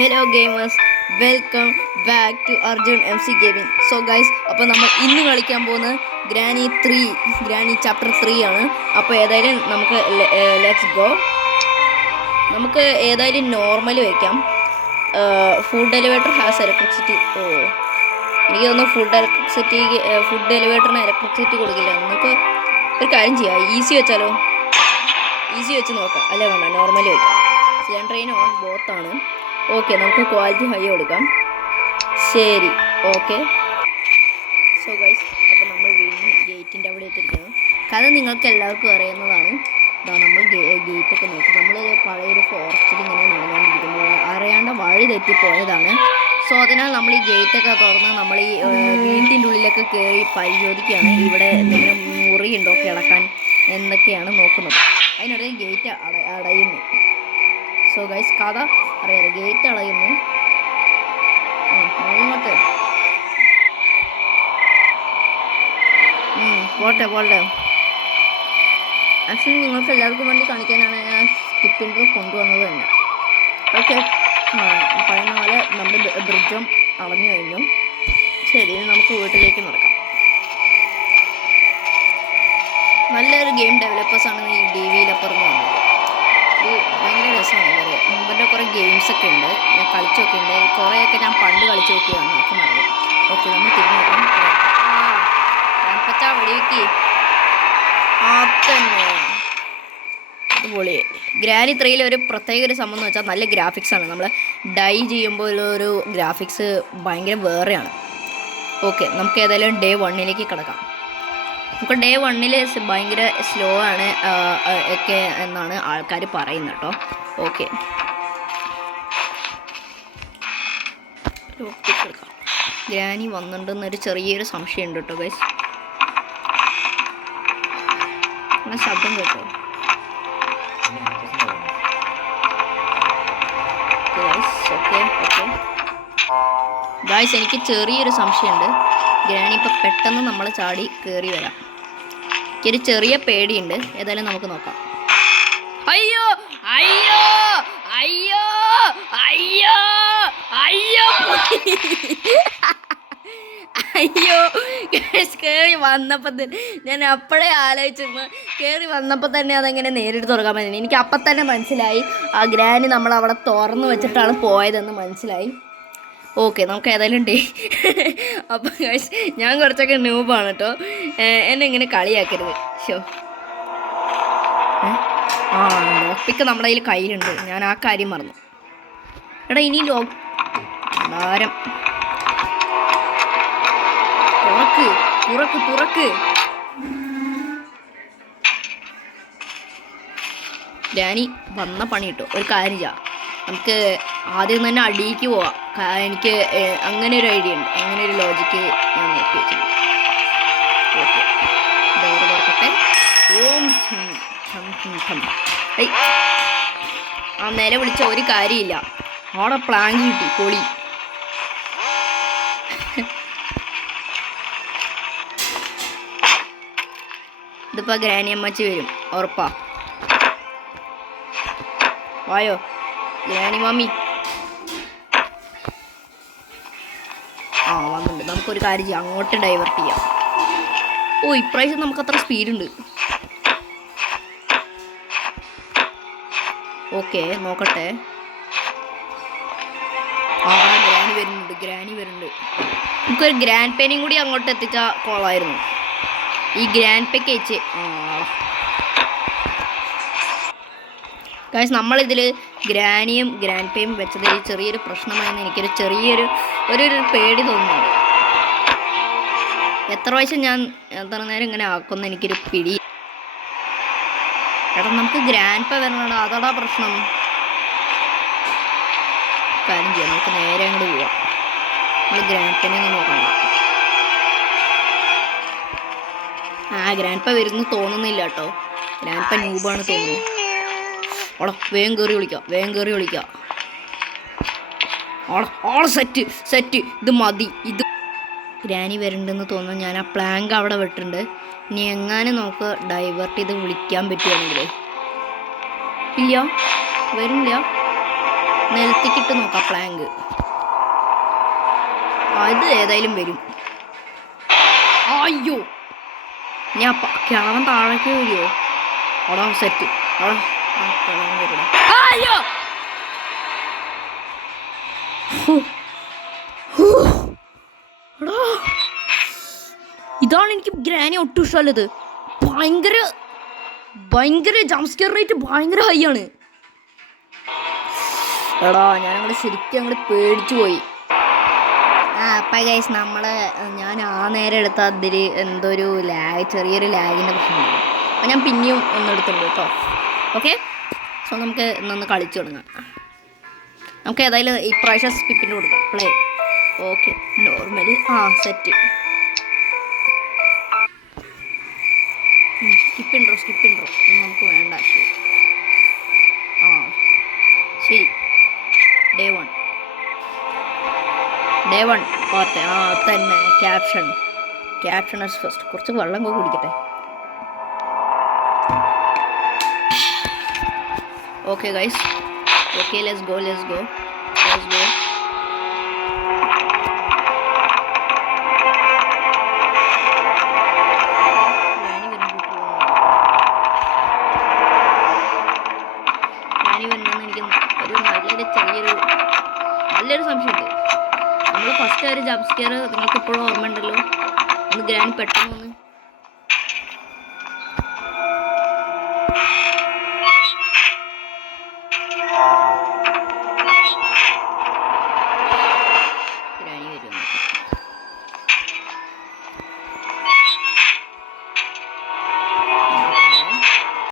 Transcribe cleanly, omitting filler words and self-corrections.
Hello gamers, welcome back to Arjun MC gaming. So guys, അപ്പോൾ നമ്മൾ ഇന്ന് കളിക്കാൻ പോകുന്നത് ഗ്രാനി ചാപ്റ്റർ 3 ആണ്. അപ്പോൾ ഏതായാലും നമുക്ക് ലെറ്റ്സ് ഗോ. നമുക്ക് ഏതായാലും നോർമൽ വയ്ക്കാം. Food elevator has electricity. എനിക്ക് തോന്നുന്നു ഫുഡ് എലിവേറ്ററിന് ഇലക്ട്രിസിറ്റി കൊടുക്കില്ല. നമുക്ക് ഒരു കാര്യം ചെയ്യാം, ഈസി വെച്ചാലോ? ഈസി വെച്ച് നോക്കാം. അല്ലേ വേണ്ട, നോർമലി വയ്ക്കാം. സിലിണ്ടറിന് ഓൺ ബോത്താണ്. ഓക്കെ, നമുക്ക് ക്വാളിറ്റി ഹൈ കൊടുക്കാം. ശരി, ഓക്കെ. സോ ഗൈസ്, അപ്പോൾ നമ്മൾ വീണ്ടും ഗേറ്റിൻ്റെ അവിടെ എത്തിയിരിക്കുന്നു. കഥ നിങ്ങൾക്ക് എല്ലാവർക്കും അറിയുന്നതാണ്. നമ്മൾ ഗേറ്റൊക്കെ നോക്കി നമ്മൾ പഴയൊരു ഫോറസ്റ്റിൽ ഇങ്ങനെ നടന്നുകൊണ്ടിരിക്കുമ്പോൾ അറിയാണ്ട് വഴി തെറ്റിപ്പോയതാണ്. സോ അതിനാൽ നമ്മൾ ഈ ഗേറ്റൊക്കെ തുറന്ന് നമ്മൾ ഈ വീട്ടിൻ്റെ ഉള്ളിലൊക്കെ കയറി പരിശോധിക്കുകയാണ്. ഇവിടെ എന്തെങ്കിലും മുറിയുണ്ടോ കിടക്കാൻ എന്നൊക്കെയാണ് നോക്കുന്നത്. അതിനിടയിൽ ഗേറ്റ് അടയുന്നു. സോ ഗൈസ്, കഥ അറിയാലോ, ഗേറ്റ് അടയുന്നു. അങ്ങോട്ട് പോട്ടെ. ആക്ച്വലി നിങ്ങൾക്ക് എല്ലാവർക്കും വേണ്ടി കാണിക്കാനാണ് ഞാൻ സ്കിപ്പിൻ്റെ കൊണ്ടുവന്നത് തന്നെ. ഓക്കെ, പറയുന്ന പോലെ നമ്മുടെ ബ്രിഡ്ജും അടഞ്ഞു കഴിഞ്ഞു. ശരി, നമുക്ക് വീട്ടിലേക്ക് നടക്കാം. നല്ലൊരു ഗെയിം ഡെവലപ്പേഴ്സാണ് ഈ DeVeloper എന്ന് പറഞ്ഞത്. ഭയങ്കര രസമാണ് പറയുക. മുമ്പൻ്റെ കുറേ ഗെയിംസൊക്കെ ഉണ്ട്, ഞാൻ കളിച്ചൊക്കെ ഉണ്ട്. കുറേയൊക്കെ ഞാൻ പണ്ട് കളിച്ച് നോക്കിയതാണ്, ഒക്കെ മറന്നു. ഓക്കെ, നമ്മൾ തിരിഞ്ഞു നോക്കാം. വെടിവെക്കി തന്നെ പൊളി. ഗ്രാനി 3 ഒരു പ്രത്യേക ഒരു സംഭവം എന്ന് വെച്ചാൽ നല്ല ഗ്രാഫിക്സ് ആണ്. നമ്മൾ ഡൈ ചെയ്യുമ്പോൾ ഒരു ഗ്രാഫിക്സ് ഭയങ്കര വേറെയാണ്. ഓക്കെ, നമുക്ക് ഏതായാലും ഡേ 1 കിടക്കാം. നമുക്ക് ഡേ 1 ഭയങ്കര സ്ലോ ആണ് ഒക്കെ എന്നാണ് ആൾക്കാർ പറയുന്നത് കേട്ടോ. ഓക്കെ, എടുക്കാം. ഗ്രാനി വന്നിട്ടുണ്ടെന്നൊരു ചെറിയൊരു സംശയമുണ്ട് കേട്ടോ ഗൈസ്. ശബ്ദം കേട്ടോ ഗൈസ്, എനിക്ക് ചെറിയൊരു സംശയമുണ്ട്. ഗ്രാനി ഇപ്പം പെട്ടെന്ന് നമ്മൾ ചാടി കയറി വരാം. എനിക്കൊരു ചെറിയ പേടിയുണ്ട്. ഏതായാലും നമുക്ക് നോക്കാം. അയ്യോ അയ്യോ അയ്യോ അയ്യോ അയ്യോ അയ്യോ കയറി വന്നപ്പോൾ തന്നെ ഞാൻ അപ്പോഴേ ആലോചിച്ചിരുന്നു. കയറി വന്നപ്പോൾ തന്നെ അതെങ്ങനെ നേരിട്ട് തുറക്കാൻ പറ്റുന്നത് എനിക്ക് അപ്പം തന്നെ മനസ്സിലായി. ആ ഗ്രാനി നമ്മൾ അവിടെ തുറന്ന് വെച്ചിട്ടാണ് പോയതെന്ന് മനസ്സിലായി. ഓക്കെ, നമുക്ക് ഏതായാലും അപ്പം ഞാൻ കുറച്ചൊക്കെ ന്യൂബാണ് കേട്ടോ. എന്നെ ഇങ്ങനെ കളിയാക്കരുത്. ലോക്ക് നമ്മുടെ കയ്യിലുണ്ട്. ഞാൻ ആ കാര്യം മറന്നു. എടാ, ഇനി ധാരം തുറക്ക്. ഗ്രാനി വന്ന പണി കിട്ടും. ഒരു കാര്യം ചെയ്യാം, നമുക്ക് ആദ്യം തന്നെ അടിയിലേക്ക് പോവാം. എനിക്ക് അങ്ങനെ ഒരു ഐഡിയ ഉണ്ട്, അങ്ങനെ ഒരു ലോജിക്ക് ഞാൻ നോക്കി വെച്ചിട്ടുണ്ട്. ഓക്കെ, ഡോറ് തുറക്കട്ടെ. ഓം ആ നില വിളിച്ച ഒരു കാര്യമില്ല. അവിടെ പ്ലാങ്ക് കിട്ടി, പൊളി. ഇതിപ്പോൾ ഗ്രാനി അമ്മച്ചി വരും ഉറപ്പാ. വായോ ഗ്രാനി മമ്മി. വന്നിട്ടുണ്ട്. നമുക്കൊരു കാര്യം ചെയ്യാം, അങ്ങോട്ട് ഡൈവേർട്ട് ചെയ്യാം. ഇപ്രാവശ്യം നമുക്കത്ര സ്പീഡുണ്ട്. ഓക്കെ, നോക്കട്ടെ. ഗ്രാനി വരുന്നുണ്ട്. നമുക്കൊരു ഗ്രാൻഡ് പേനും കൂടി അങ്ങോട്ട് എത്തിച്ചാൽ കൊള്ളായിരുന്നു. ഈ ഗ്രാൻഡ് പേക്ക് അയച്ച് ഗൈസ്, നമ്മളിതിൽ ഗ്രാനിയും ഗ്രാൻഡ് പേയും വെച്ചതിൽ ചെറിയൊരു പ്രശ്നമായെന്ന് എനിക്കൊരു ചെറിയൊരു പേടി തോന്നുന്നുണ്ട്. എത്ര പ്രാവശ്യം ഞാൻ എത്ര നേരം ഇങ്ങനെ ആക്കുമെന്ന് എനിക്കൊരു പിടി. എടാ, നമുക്ക് ഗ്രാൻഡ് പേ വരണടാ, അതാടാ പ്രശ്നം. കാര്യം ചെയ്യാം, നമുക്ക് നേരെ അങ്ങോട്ട് പോവാം. നമ്മൾ ഗ്രാൻഡ് പേനെ ഒന്നും നോക്കണ്ട. ഗ്രാൻഡ് പേ വരുന്നു തോന്നുന്നില്ല കേട്ടോ. ഗ്രാൻഡ് പേ ന്യൂബാണ് തോന്നുന്നു. വേഗം കയറി വിളിക്കാം. സെറ്റ് ഇത് മതി. ഇത് ഗ്രാനി വരുന്നുണ്ടെന്ന് തോന്നുന്നു. ഞാൻ ആ പ്ലാങ്ക് അവിടെ വിട്ടിട്ടുണ്ട്. ഇനി എങ്ങാനും നമുക്ക് ഡൈവേർട്ട് ചെയ്ത് വിളിക്കാൻ പറ്റുകയാണെങ്കിൽ. ഇല്ല, വരുന്നില്ല. നിലത്തേക്കിട്ട് നോക്കാം പ്ലാങ്ക്. അത് ഏതായാലും വരും. അയ്യോ ഞാൻ കിളവൻ താഴേക്ക് വരുമോ? അവിടെ സെറ്റ്. കിളവൻ വരില്ല. അയ്യോ ഇതാണ് എനിക്ക് ഗ്രാനി ഒട്ടും ഇഷ്ടമല്ലത്. ഭയങ്കര ഭയങ്കര ജംസ്കെയർ റേറ്റ് ഭയങ്കര ഹൈ ആണ്. എടാ ഞാനങ്ങോട്ട് ശരിക്കും അങ്ങോട്ട് പേടിച്ചു പോയി. അപ്പം ഗൈസ് ഞാൻ നേരം എടുത്ത അതിൽ എന്തോ ഒരു ചെറിയൊരു ലാഗിൻ്റെ പ്രശ്നമുണ്ട്. അപ്പം ഞാൻ പിന്നെയും ഒന്നെടുത്തുണ്ട് കേട്ടോ. ഓക്കെ, സോ നമുക്ക് ഇന്നൊന്ന് കളിച്ചു തുടങ്ങാം. നമുക്ക് ഏതായാലും ഇപ്രാവശ്യം സ്കിപ്പിൻ്റെ കൊടുക്കാം. Play. Okay, normally set. Skip intro നമുക്ക് വേണ്ട. ശരി. ഡേ വൺ പാർട്ട് തന്നെ. Caption first. കുറച്ച് വെള്ളം കുടിക്കട്ടെ. Okay guys, okay let's go. എനിക്ക് നല്ലൊരു സംശയമുണ്ട്. നമ്മൾ ഫസ്റ്റ് ഒരു ജംപ് സ്കെയർ നിങ്ങൾക്ക് ഇപ്പോഴും ഓർമ്മ ഉണ്ടല്ലോ. ഒന്ന് ഗ്രാനി പെട്ടെന്ന്